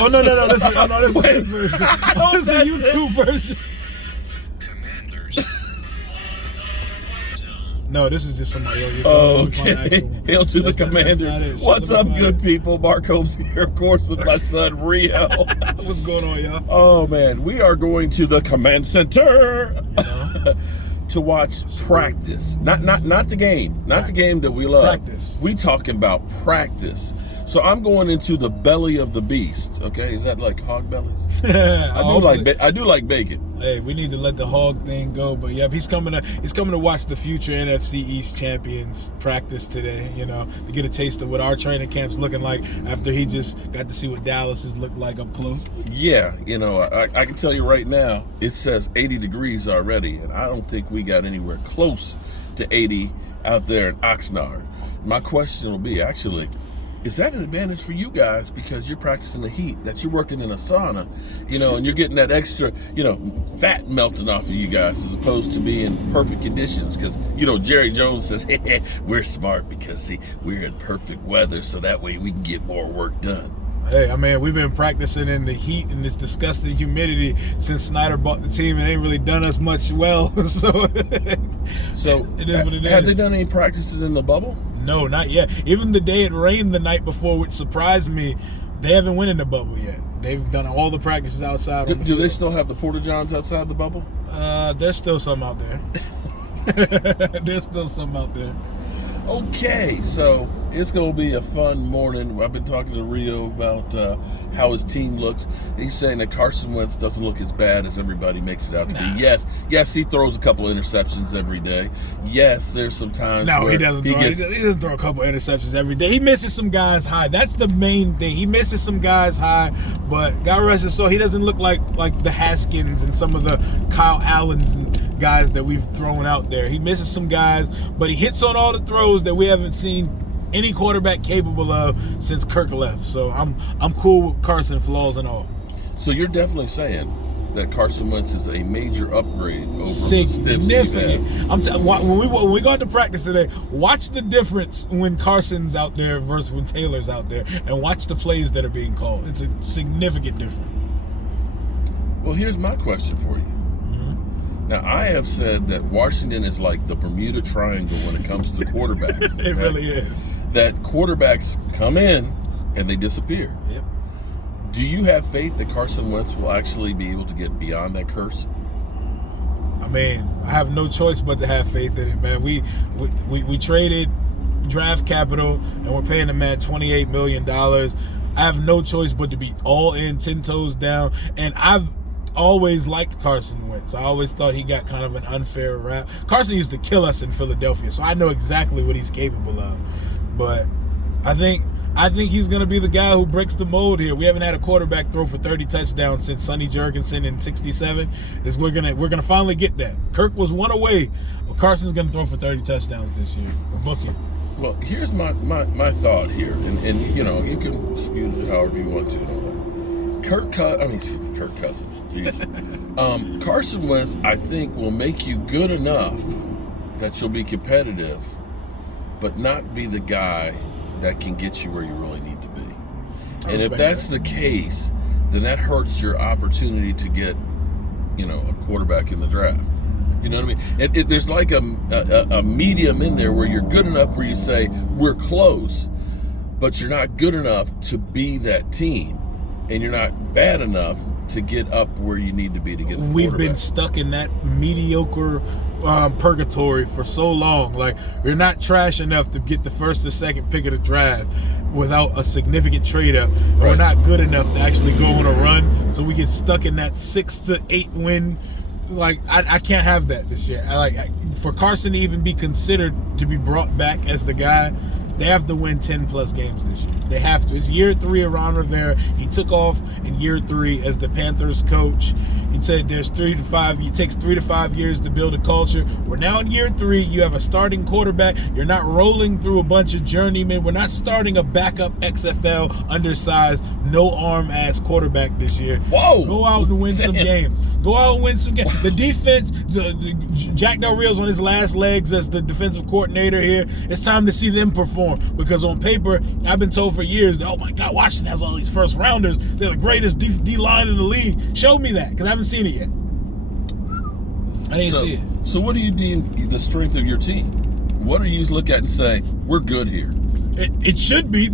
Oh no! This is the version. Oh, it's a YouTube version. No, this is just somebody else. Oh, okay. Hail to the commander. What's up, good people? Mark Holmes here, of course, with my son Rio. What's going on, y'all? Oh man, we are going to the command center to watch practice. Not the game. Not the game that we love. Practice. We talking about practice. So I'm going into the belly of the beast. Okay, is that like hog bellies? I do like bacon. Hey, we need to let the hog thing go, but yeah, he's coming to watch the future NFC East champions practice today. You know, to get a taste of what our training camp's looking like after he just got to see what Dallas's look like up close. Yeah, you know, I can tell you right now, it says 80 degrees already, and I don't think we got anywhere close to 80 out there in Oxnard. My question will be, actually, is that an advantage for you guys because you're practicing the heat, that you're working in a sauna, you know, and you're getting that extra, you know, fat melting off of you guys as opposed to being perfect conditions? Because, you know, Jerry Jones says, hey, we're smart because, see, we're in perfect weather so that way we can get more work done. Hey, I mean, we've been practicing in the heat and this disgusting humidity since Snyder bought the team and ain't really done us much well. So it is what it is. Have they done any practices in the bubble? No, not yet. Even the day it rained the night before, which surprised me, they haven't went in the bubble yet. They've done all the practices outside. Do they still have the Porta Johns outside the bubble? There's still some out there. There's still some out there. Okay, so it's going to be a fun morning. I've been talking to Rio about how his team looks. He's saying that Carson Wentz doesn't look as bad as everybody makes it out to be. Yes, he throws a couple of interceptions every day. Yes, there's some times where he doesn't throw a couple of interceptions every day. He misses some guys high. That's the main thing. He misses some guys high, but God rest his soul, he doesn't look like the Haskins and some of the Kyle Allens and guys that we've thrown out there. He misses some guys, but he hits on all the throws that we haven't seen any quarterback capable of since Kirk left. So I'm cool with Carson, flaws and all. So you're definitely saying that Carson Wentz is a major upgrade over significant. When we go out to practice today, watch the difference when Carson's out there versus when Taylor's out there, and watch the plays that are being called. It's a significant difference. Well, here's my question for you. Now, I have said that Washington is like the Bermuda Triangle when it comes to quarterbacks. It really is. That quarterbacks come in and they disappear. Yep. Do you have faith that Carson Wentz will actually be able to get beyond that curse? I mean, I have no choice but to have faith in it, man. We traded draft capital and we're paying the man $28 million. I have no choice but to be all in, 10 toes down, and I've always liked Carson Wentz. I always thought he got kind of an unfair rap. Carson used to kill us in Philadelphia, so I know exactly what he's capable of. But I think he's going to be the guy who breaks the mold here. We haven't had a quarterback throw for 30 touchdowns since Sonny Jurgensen in '67. We're gonna finally get that. Kirk was one away. Well, Carson's going to throw for 30 touchdowns this year. Book it. Well, here's my thought here, and you know, you can dispute it however you want to. Kirk Cousins. Jeez. Carson Wentz, I think, will make you good enough that you'll be competitive, but not be the guy that can get you where you really need to be. And if that's the case, then that hurts your opportunity to get, you know, a quarterback in the draft. You know what I mean? There's like a medium in there where you're good enough where you say, we're close, but you're not good enough to be that team. And you're not bad enough to get up where you need to be to get the We've been stuck in that mediocre purgatory for so long. Like, we're not trash enough to get the first or second pick of the draft without a significant trade up. Right. We're not good enough to actually go on a run, so we get stuck in that 6 to 8 win. Like, I can't have that this year. For Carson to even be considered to be brought back as the guy, They have to win 10-plus games this year. They have to. It's year 3 of Ron Rivera. He took off in year 3 as the Panthers coach. He said it takes 3 to 5 years to build a culture. We're now in year 3. You have a starting quarterback. You're not rolling through a bunch of journeymen. We're not starting a backup XFL undersized, no-arm ass quarterback this year. Whoa! Go out and win some games. Go out and win some games. The defense, Jack Del Rio's on his last legs as the defensive coordinator here. It's time to see them perform, because on paper, I've been told for years, oh my God, Washington has all these first rounders. They're the greatest D-line in the league. Show me that, because I haven't seen it yet. I didn't see it. So what do you deem the strength of your team? What do you look at and say, we're good here? It should be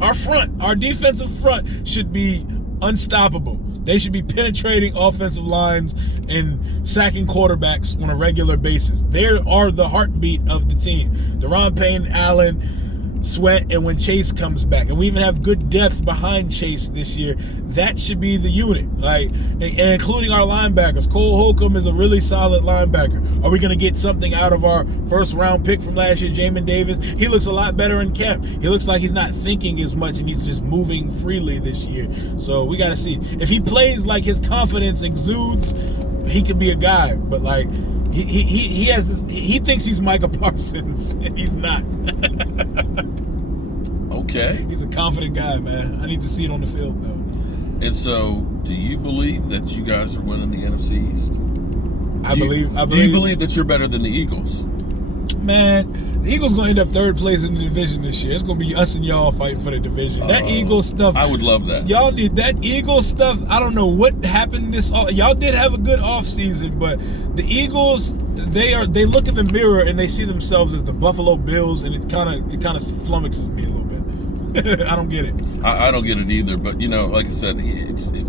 our defensive front should be unstoppable. They should be penetrating offensive lines and sacking quarterbacks on a regular basis. They are the heartbeat of the team. Deron Payne, Allen, Sweat, and when Chase comes back, and we even have good depth behind Chase this year, that should be the unit. And including our linebackers. Cole Holcomb is a really solid linebacker. Are we going to get something out of our first round pick from last year, Jamin Davis? He looks a lot better in camp. He looks like he's not thinking as much, and he's just moving freely this year. So we got to see. If he plays like his confidence exudes, he could be a guy. But he has this, he thinks he's Micah Parsons, and he's not. Okay. He's a confident guy, man. I need to see it on the field, though. And so, do you believe that you guys are winning the NFC East? Do you believe that you're better than the Eagles? Man, the Eagles going to end up 3rd place in the division this year. It's going to be us and y'all fighting for the division. That Eagles stuff. I would love that. Y'all did that Eagles stuff. I don't know what happened y'all did have a good offseason, but the Eagles, they look in the mirror and they see themselves as the Buffalo Bills, and it kind of flummoxes me a little bit. I don't get it. I don't get it either. But like I said,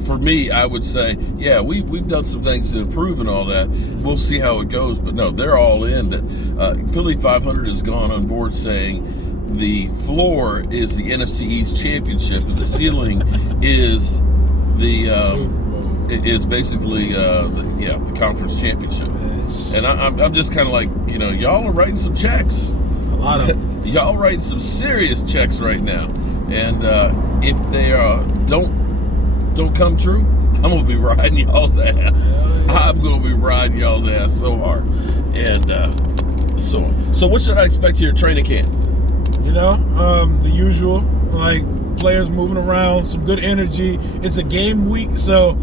for me, I would say, yeah, we've done some things to improve and all that. We'll see how it goes. But no, they're all in. That Philly 500 has gone on board saying the floor is the NFC East Championship and the ceiling is the is basically the conference championship. And I'm just kind of like, y'all are writing some checks. A lot of them. Y'all writing some serious checks right now, and if they don't come true, I'm gonna be riding y'all's ass. Yeah. I'm gonna be riding y'all's ass so hard, and so on. So what should I expect here at training camp? The usual, players moving around, some good energy. It's a game week, so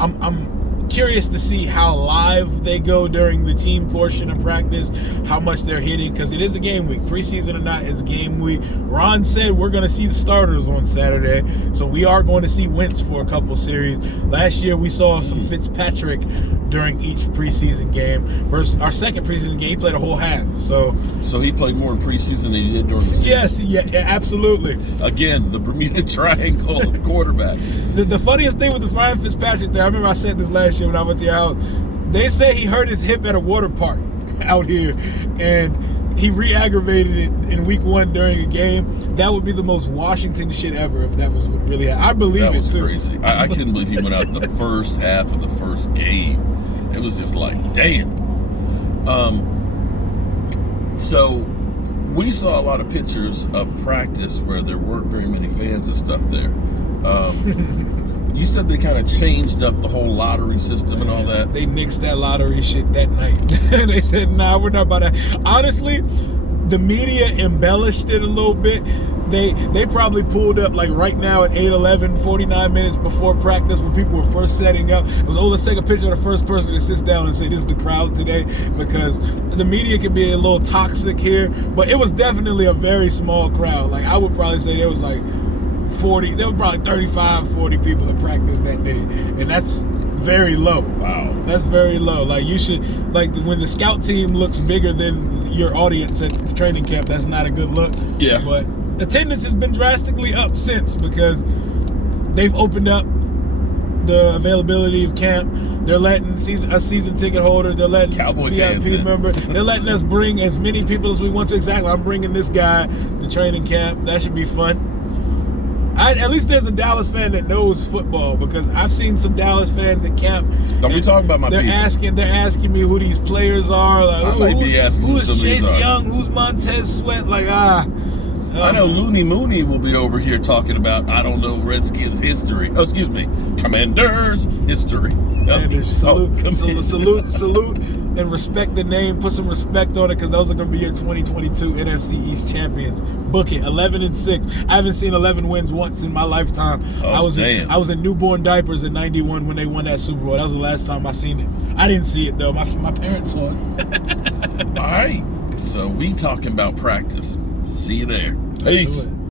I'm curious to see how live they go during the team portion of practice, how much they're hitting, because it is a game week. Preseason or not, it's game week. Ron said we're going to see the starters on Saturday, so we are going to see Wentz for a couple series. Last year we saw some Fitzpatrick during each preseason game. Versus our second preseason game, he played a whole half. So he played more in preseason than he did during the season? Yes, yeah, absolutely. Again, the Bermuda Triangle of quarterback. The funniest thing with the Ryan Fitzpatrick there, I remember I said this last year when I went to your house. They say he hurt his hip at a water park out here, and he re-aggravated it in week 1 during a game. That would be the most Washington shit ever if that was what really happened. I believe it, too. That was crazy. I couldn't believe he went out the first half of the first game. It was just like, damn. So we saw a lot of pictures of practice where there weren't very many fans and stuff there. You said they kind of changed up the whole lottery system and all that. They nixed that lottery shit that night. They said, nah, we're not about that. Honestly, the media embellished it a little bit. They probably pulled up right now at 8:11, 49 minutes before practice when people were first setting up. It was, let's take a picture of the first person that sits down and say, this is the crowd today, because the media can be a little toxic here, but it was definitely a very small crowd. I would probably say there was 40, there were probably 35, 40 people at practice that day, and that's very low. Wow. That's very low. You should, when the scout team looks bigger than your audience at training camp, that's not a good look. Yeah. But attendance has been drastically up since, because they've opened up the availability of camp. They're letting a season ticket holder, they're letting Cowboy VIP member, they're letting us bring as many people as we want to. Exactly. I'm bringing this guy to training camp. That should be fun. At least there's a Dallas fan that knows football, because I've seen some Dallas fans at camp. Don't be talking about my people. They're asking me who these players are. I might be asking who's some of these Chase are. Young? Who's Montez Sweat? I know Looney Mooney will be over here talking about, I don't know, Redskins history. Oh, excuse me, Commanders history. And salute, and respect the name. Put some respect on it, because those are going to be your 2022 NFC East champions. Book it. 11-6. I haven't seen 11 wins once in my lifetime. I was in newborn diapers in '91 when they won that Super Bowl. That was the last time I seen it. I didn't see it though. My parents saw it. All right. So we talking about practice. See you there. Peace.